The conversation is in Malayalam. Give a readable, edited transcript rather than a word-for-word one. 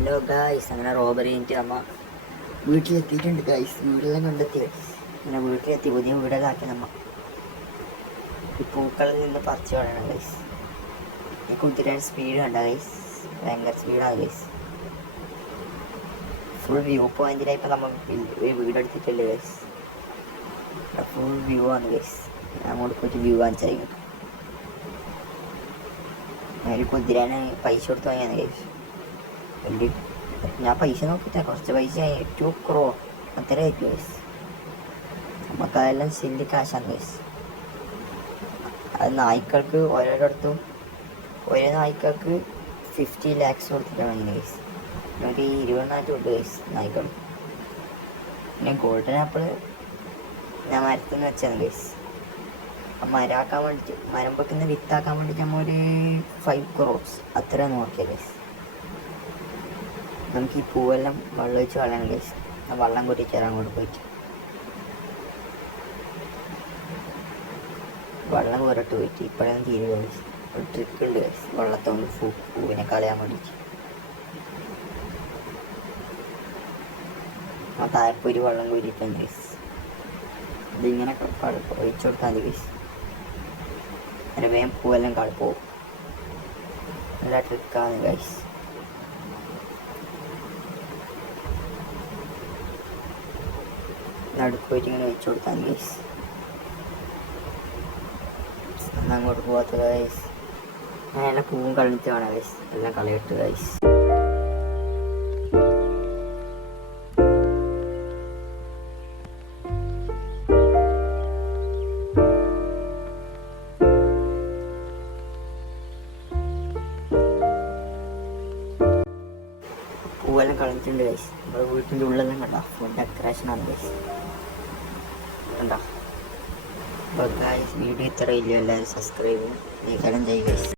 ഹലോ ഗായ്സ്, അങ്ങനെ റോബറി കഴിഞ്ഞിട്ട് നമ്മ വീട്ടിലെത്തിയിട്ടുണ്ട് ഗായ്സ്. വീടെല്ലാം കണ്ടെത്തി. പിന്നെ വീട്ടിലെത്തി പുതിയ വീടെല്ലാം ആക്കി നമ്മ ഈ പൂക്കളിൽ നിന്ന് പറിച്ചു കളയണം ഗൈസ്. ഈ കുതിരയുടെ സ്പീഡ് കണ്ട ഗൈസ്, ഭയങ്കര സ്പീഡാണ് ഗൈസ്. ഫുൾ വ്യൂ പോയിന്റിലായി ഇപ്പം നമ്മൾ ഒരു വീടെടുത്തിട്ടില്ലേ ഗൈസ്. ഫുൾ വ്യൂ ആണ് ഗൈസ്. ഞാൻ അങ്ങോട്ട് പോയിട്ട് വ്യൂ കാണിച്ചായിരിക്കും. ഒരു കുതിരേനെ പൈസ കൊടുത്ത് വാങ്ങിയാണ് ഗൈസ്. ഞാൻ പൈസ നോക്കിയിട്ടാ, കുറച്ച് പൈസ 2 crore അത്ര ആയിരിക്കും ഗൈസ്. നമുക്കതെല്ലാം സില്ലി കാശാണ് ഗൈസ്. അത് നായ്ക്കൾക്ക് ഓരോരിടത്തും ഓരോ നായ്ക്കൾക്ക് 50 lakhs കൊടുത്തിട്ടാണ് വാങ്ങിയത് ഗൈസ്. നമുക്ക് 20 ഉണ്ട് ഗൈസ് നായ്ക്കൾ. പിന്നെ ഗോൾഡൻ ആപ്പിൾ ഞാൻ മരത്തിൽ നിന്ന് വെച്ചാണ് ഗൈസ്. മരമാക്കാൻ വേണ്ടിയിട്ട്, മരം വെക്കുന്ന വിത്താക്കാൻ വേണ്ടിയിട്ട് നമ്മൾ ഒരു 5 crores അത്ര നോക്കിയത് ഗൈസ്. നമുക്ക് ഈ പൂവെല്ലാം വെള്ളം ഒഴിച്ച് കളയണം ഗൈസ്. വെള്ളം കുറ്റിച്ചാൽ അങ്ങോട്ട് പോയിട്ട് വെള്ളം കുരട്ട് പോയിട്ട് ഇപ്പോഴാണ് തീരെ ഗൈസ്. ഒരു ട്രിക്ക് ഉണ്ട് ഗൈസ്, വെള്ളത്തോണ്ട് പൂവിനെ കളയാൻ വേണ്ടിയിട്ട്. ആ താഴെപ്പൊരി വെള്ളം കോരിയിട്ടുണ്ട് ഗൈസ്. ഇതിങ്ങനെ ഒഴിച്ചു കൊടുത്താൽ മതി ഗൈസ്. അതിന് വേഗം പൂവെല്ലാം കളിപ്പോവും. നല്ല ട്രിക്കാണ് ഗൈസ്. നടുക്ക് പോയിട്ട് ഇങ്ങനെ വെച്ചു കൊടുത്താൽ മതി ഗൈസ്. അങ്ങോട്ട് പോകാത്ത ഗൈസ്. ഞാൻ എല്ലാം പൂവും കളഞ്ഞിട്ട് വേണം ഗൈസ്, എല്ലാം കളയിട്ട് ഗൈസ്. പൂവെല്ലാം കളഞ്ഞിട്ടുണ്ട് ഗൈസ്. നമ്മുടെ വീട്ടിൻ്റെ ഉള്ളെല്ലാം കണ്ടോ, ഫുൾ ഡെക്കറേഷനാണ് ഗൈസ്. കണ്ടോ. അപ്പോൾ ഗൈസ്, വീഡിയോ ഇത്ര ഇല്ല, എല്ലാവരും സബ്സ്ക്രൈബ് ചെയ്യുക, ചെയ്യുക ഗൈസ്.